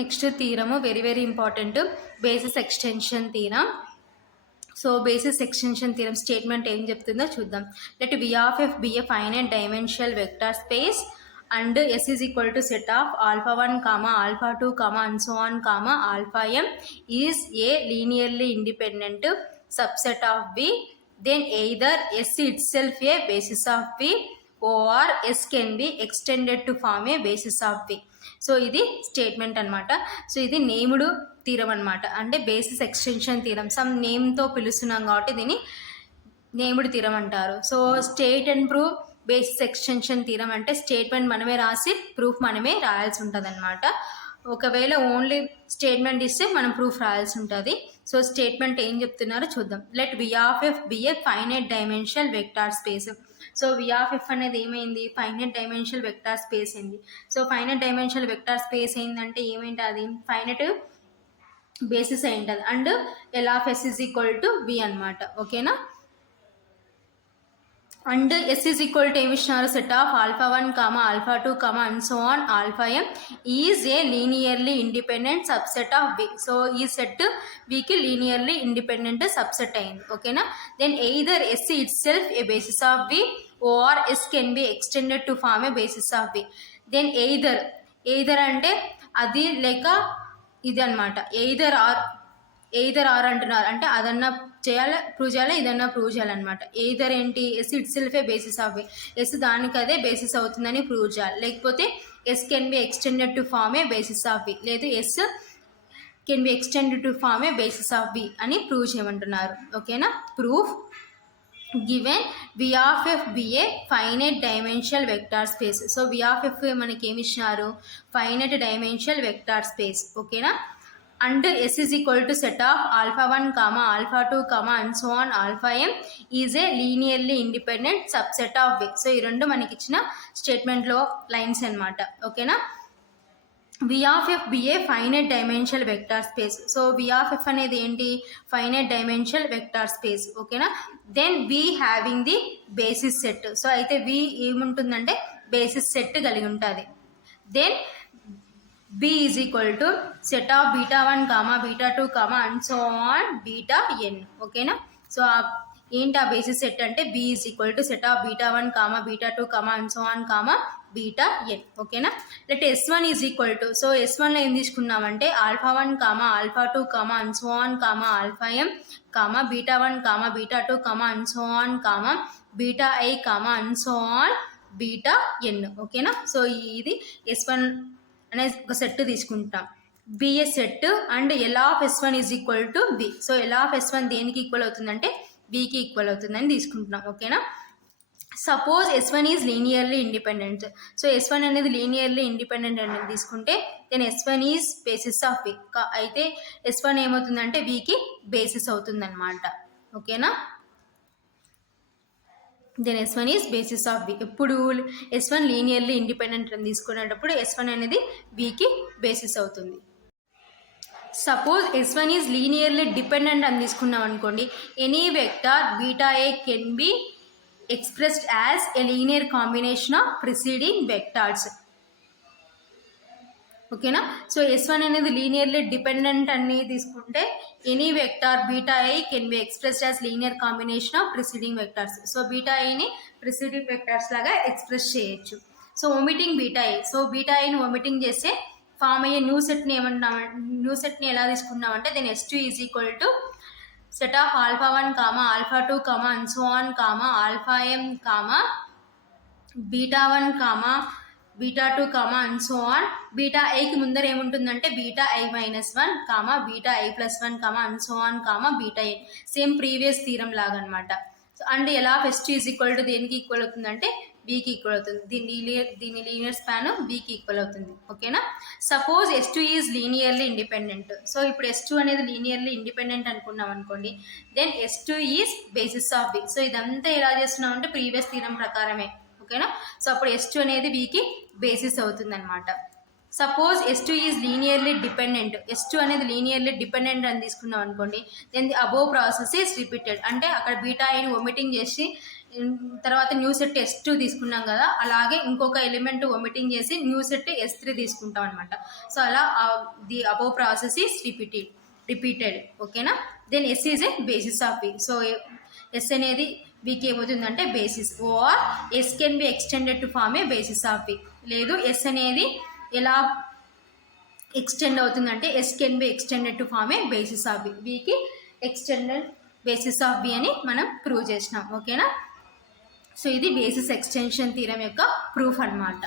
Next థీరము very important, basis extension theorem. So basis extension theorem statement ఏం చెప్తుందో చూద్దాం. Let V of f be a finite dimensional vector space and S is equal to set of alpha 1 comma alpha 2 comma and so on comma alpha m is a linearly independent subset of V, then either S itself a basis of V or S can be extended to form a basis of V. So ఇది statement అనమాట. So ఇది named theorem అనమాట, అంటే basis extension theorem. Some నేమ్తో పిలుస్తున్నాం కాబట్టి దీన్ని named theorem అంటారు. So state and prove basis extension theorem అంటే స్టేట్మెంట్ మనమే రాసి ప్రూఫ్ మనమే రాయాల్సి ఉంటుంది అనమాట. ఒకవేళ ఓన్లీ స్టేట్మెంట్ ఇస్తే మనం ప్రూఫ్ రాయాల్సి ఉంటుంది. సో స్టేట్మెంట్ ఏం చెప్తున్నారో చూద్దాం. Let V of f be a finite dimensional vector space. So V of f అనేది ఏమైంది, ఫైనైట్ డైమెన్షనల్ వెక్టార్ స్పేస్ అయింది. So finite dimensional vector space ఏంటంటే ఏమైంది, అది ఫైనైట్ బేసిస్ అయి ఉంటుంది and L of s is equal to V అనమాట. ఓకేనా. And S is equal to ఏమి ఇచ్చినారు, set of alpha 1 comma alpha 2 comma and so on alpha m is a linearly independent subset of V. So ఈ set Vకి linearly independent subset అయింది. ఓకేనా. Then either S itself a basis of V or S can be extended to form a basis of V. Then either అంటే అది లేక ఇది అనమాట. Either are అంటున్నారు అంటే అదన్నా చేయాలి, ప్రూవ్ చేయాలి, ఇదన్నా ప్రూవ్ చేయాలన్నమాట. ఎయిదర్ ఏంటి, ఎస్ ఇట్ సెల్ఫే బేసిస్ ఆఫ్ ఎస్ దానికి అదే బేసిస్ అవుతుందని ప్రూవ్ చేయాలి, లేకపోతే S can be extended to form a basis of V, లేదు S can be extended to form a basis of V అని ప్రూవ్ చేయమంటున్నారు. ఓకేనా. Proof given V of f be a finite dimensional vector space. So V of f మనకి ఏమి ఇచ్చినారు, finite dimensional vector space. ఓకేనా. And S is equal to set of alpha 1 comma alpha 2 comma and so on alpha m is a linearly independent subset of V. So ఈ రెండు మనకి ఇచ్చిన స్టేట్మెంట్లో lines అన్నమాట. ఓకేనా. V of f be a finite dimensional vector space. So V of f అనేది ఏంటి, finite dimensional vector space. ఓకేనా. Then V having the basis set. So అయితే V ఏముంటుందంటే బేసిస్ సెట్ కలిగి ఉంటుంది. Then B is equal to set of beta 1 comma beta 2 comma and so on beta n. ఓకేనా. So ఏంటి ఆ basis set అంటే B is equal to set of beta 1 comma beta 2 comma and so on comma beta n. ఓకేనా. Let S1 is equal to, so S1లో ఏం తీసుకున్నామంటే alpha 1 comma alpha 2 comma and so on comma alpha m comma beta 1 comma beta 2 comma and so on comma beta i comma and so on beta n. ఓకేనా. So ఇది S1 అనే ఒక set తీసుకుంటాం. Be a set and L of S1 is equal to B. So L of S1 దేనికి equal అవుతుందంటే Bకి equal అవుతుందని తీసుకుంటున్నాం. ఓకేనా. Suppose S1 is linearly independent. So S1 అనేది లీనియర్లీ ఇండిపెండెంట్ అనేది తీసుకుంటే then S1 is basis of V. అయితే S1 ఏమవుతుందంటే Vకి బేసిస్ అవుతుందన్నమాట. ఓకేనా. Then S1 is basis of V. ఎప్పుడు S1 లీనియర్లీ ఇండిపెండెంట్ అని తీసుకునేటప్పుడు S1 అనేది Vకి బేసిస్ అవుతుంది. Suppose S1 is linearly dependent అని తీసుకున్నాం అనుకోండి, any vector beta a can be expressed as a linear combination of preceding vectors. ఓకేనా. సో S1 అనేది లీనియర్లీ డిపెండెంట్ అని తీసుకుంటే any vector beta i can be expressed as linear combination of preceding vectors. So beta ఐని preceding vectors లాగా express చేయొచ్చు. So omitting beta i, so beta ఐని omitting చేస్తే form అయ్యే న్యూ సెట్ని ఎలా తీసుకున్నామంటే then S2 is equal to set of alpha 1 comma alpha 2 comma and so on comma alpha m comma beta 1 comma beta 2 comma and so on. beta i కి ముందర ఏముంటుందంటే beta i minus 1 comma beta i plus 1 comma and so on comma beta n. Same previous theorem లాగా అనమాట. So and L of S2 is equal to దేనికి equal అవుతుందంటే Bకి equal అవుతుంది. దీని linear span Bకి equal అవుతుంది. ఓకేనా. Suppose S2 is linearly independent. So ఇప్పుడు S2 అనేది లీనియర్లీ ఇండిపెండెంట్ అనుకున్నాం అనుకోండి, then S2 is basis of B. So ఇదంతా ఎలా చేస్తున్నాం అంటే ప్రీవియస్ థీరం ప్రకారమే. ఓకేనా. సో అప్పుడు S2 అనేది Bకి బేసిస్ అవుతుంది అనమాట. Suppose S2 is linearly dependent, S2 అనేది లీనియర్లీ డిపెండెంట్ అని తీసుకున్నాం అనుకోండి, then the above process is repeated. అంటే అక్కడ బీటా ఐని ఒమిటింగ్ చేసి తర్వాత న్యూ సెట్ S2 తీసుకున్నాం కదా, అలాగే ఇంకొక ఎలిమెంట్ ఒమిటింగ్ చేసి న్యూ సెట్ S3 తీసుకుంటాం అనమాట. సో అలా the above process is repeated. ఓకేనా. Then S is a basis of V. So S అనేది వీకి ఏమవుతుందంటే basis. Or S can be extended to form a basis of V. లేదు S అనేది ఎలా ఎక్స్టెండ్ అవుతుందంటే S can be extended to form a basis of V. వీకి extended basis of V అని మనం ప్రూవ్ చేసినాం. ఓకేనా. సో ఇది బేసిస్ ఎక్స్టెన్షన్ థీరం యొక్క ప్రూఫ్ అన్నమాట.